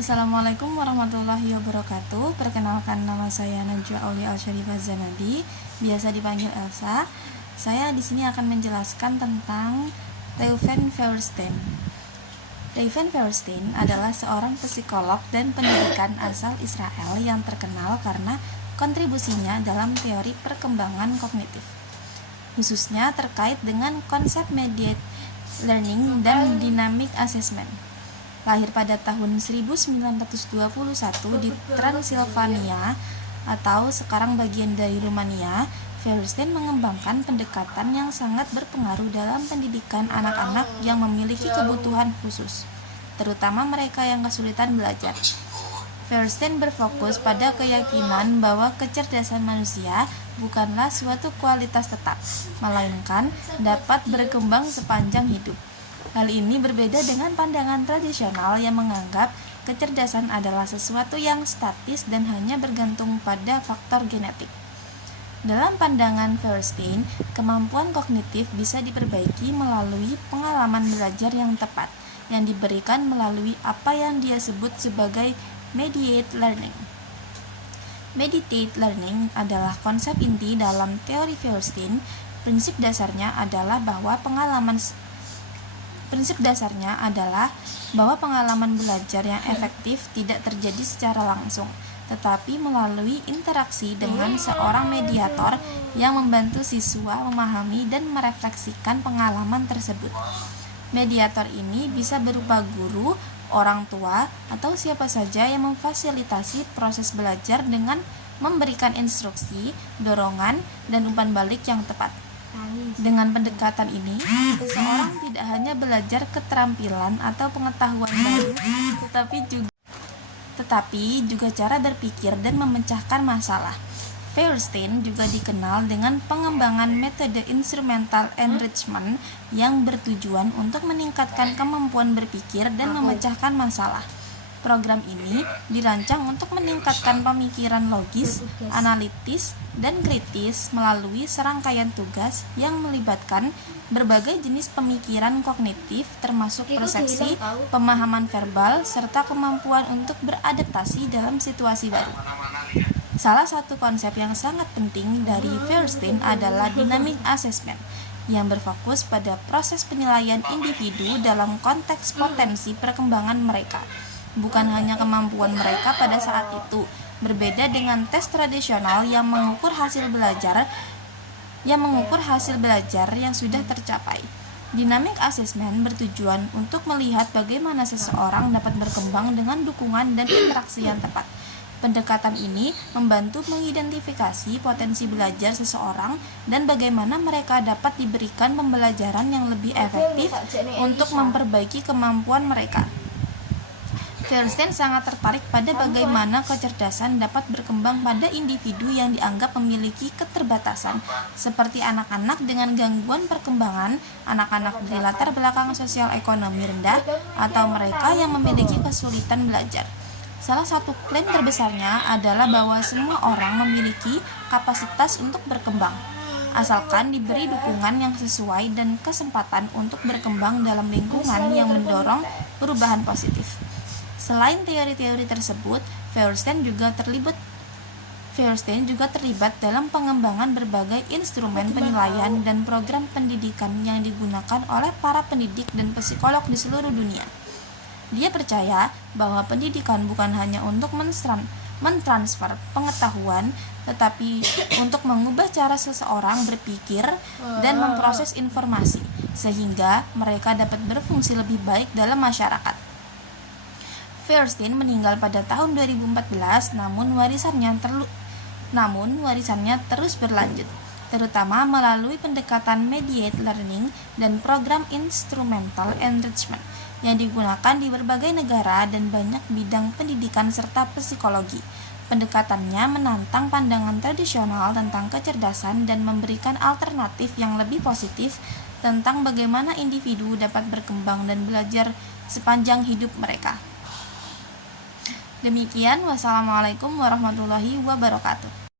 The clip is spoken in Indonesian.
Assalamualaikum warahmatullahi wabarakatuh. Perkenalkan, nama saya Najwa Aulia Al-Syarifah Zanadi, biasa dipanggil Elsa. Saya di sini akan menjelaskan tentang Reuven Feuerstein. Reuven Feuerstein adalah seorang psikolog dan pendidikan asal Israel yang terkenal karena kontribusinya dalam teori perkembangan kognitif, khususnya terkait dengan konsep mediated learning dan dynamic assessment. Lahir pada tahun 1921 di Transilvania atau sekarang bagian dari Rumania, Feuerstein mengembangkan pendekatan yang sangat berpengaruh dalam pendidikan anak-anak yang memiliki kebutuhan khusus, terutama mereka yang kesulitan belajar. Feuerstein berfokus pada keyakinan bahwa kecerdasan manusia bukanlah suatu kualitas tetap, melainkan dapat berkembang sepanjang hidup. Hal ini berbeda dengan pandangan tradisional yang menganggap kecerdasan adalah sesuatu yang statis dan hanya bergantung pada faktor genetik. Dalam pandangan Feuerstein, kemampuan kognitif bisa diperbaiki melalui pengalaman belajar yang tepat, yang diberikan melalui apa yang dia sebut sebagai mediated learning. Mediated learning adalah konsep inti dalam teori Feuerstein. Prinsip dasarnya adalah bahwa pengalaman belajar yang efektif tidak terjadi secara langsung, tetapi melalui interaksi dengan seorang mediator yang membantu siswa memahami dan merefleksikan pengalaman tersebut. Mediator ini bisa berupa guru, orang tua, atau siapa saja yang memfasilitasi proses belajar dengan memberikan instruksi, dorongan, dan umpan balik yang tepat. Dengan pendekatan ini, seseorang tidak hanya belajar keterampilan atau pengetahuan baru, tetapi juga cara berpikir dan memecahkan masalah. Feuerstein juga dikenal dengan pengembangan metode instrumental enrichment yang bertujuan untuk meningkatkan kemampuan berpikir dan memecahkan masalah. Program ini dirancang untuk meningkatkan pemikiran logis, analitis, dan kritis melalui serangkaian tugas yang melibatkan berbagai jenis pemikiran kognitif termasuk persepsi, pemahaman verbal, serta kemampuan untuk beradaptasi dalam situasi baru. Salah satu konsep yang sangat penting dari Feuerstein adalah dynamic assessment, yang berfokus pada proses penilaian individu dalam konteks potensi perkembangan mereka, bukan hanya kemampuan mereka pada saat itu. Berbeda dengan tes tradisional yang mengukur hasil belajar yang sudah tercapai. Dynamic assessment bertujuan untuk melihat bagaimana seseorang dapat berkembang dengan dukungan dan interaksi yang tepat. Pendekatan ini membantu mengidentifikasi potensi belajar seseorang dan bagaimana mereka dapat diberikan pembelajaran yang lebih efektif untuk memperbaiki kemampuan mereka. Feuerstein sangat tertarik pada bagaimana kecerdasan dapat berkembang pada individu yang dianggap memiliki keterbatasan, seperti anak-anak dengan gangguan perkembangan, anak-anak dari latar belakang sosial ekonomi rendah, atau mereka yang memiliki kesulitan belajar. Salah satu klaim terbesarnya adalah bahwa semua orang memiliki kapasitas untuk berkembang, asalkan diberi dukungan yang sesuai dan kesempatan untuk berkembang dalam lingkungan yang mendorong perubahan positif. Selain teori-teori tersebut, Feuerstein juga terlibat dalam pengembangan berbagai instrumen penilaian dan program pendidikan yang digunakan oleh para pendidik dan psikolog di seluruh dunia. Dia percaya bahwa pendidikan bukan hanya untuk mentransfer pengetahuan, tetapi untuk mengubah cara seseorang berpikir dan memproses informasi, sehingga mereka dapat berfungsi lebih baik dalam masyarakat. Feuerstein meninggal pada tahun 2014, namun warisannya terus berlanjut, terutama melalui pendekatan mediated learning dan program instrumental enrichment yang digunakan di berbagai negara dan banyak bidang pendidikan serta psikologi. Pendekatannya menantang pandangan tradisional tentang kecerdasan dan memberikan alternatif yang lebih positif tentang bagaimana individu dapat berkembang dan belajar sepanjang hidup mereka. Demikian, wassalamualaikum warahmatullahi wabarakatuh.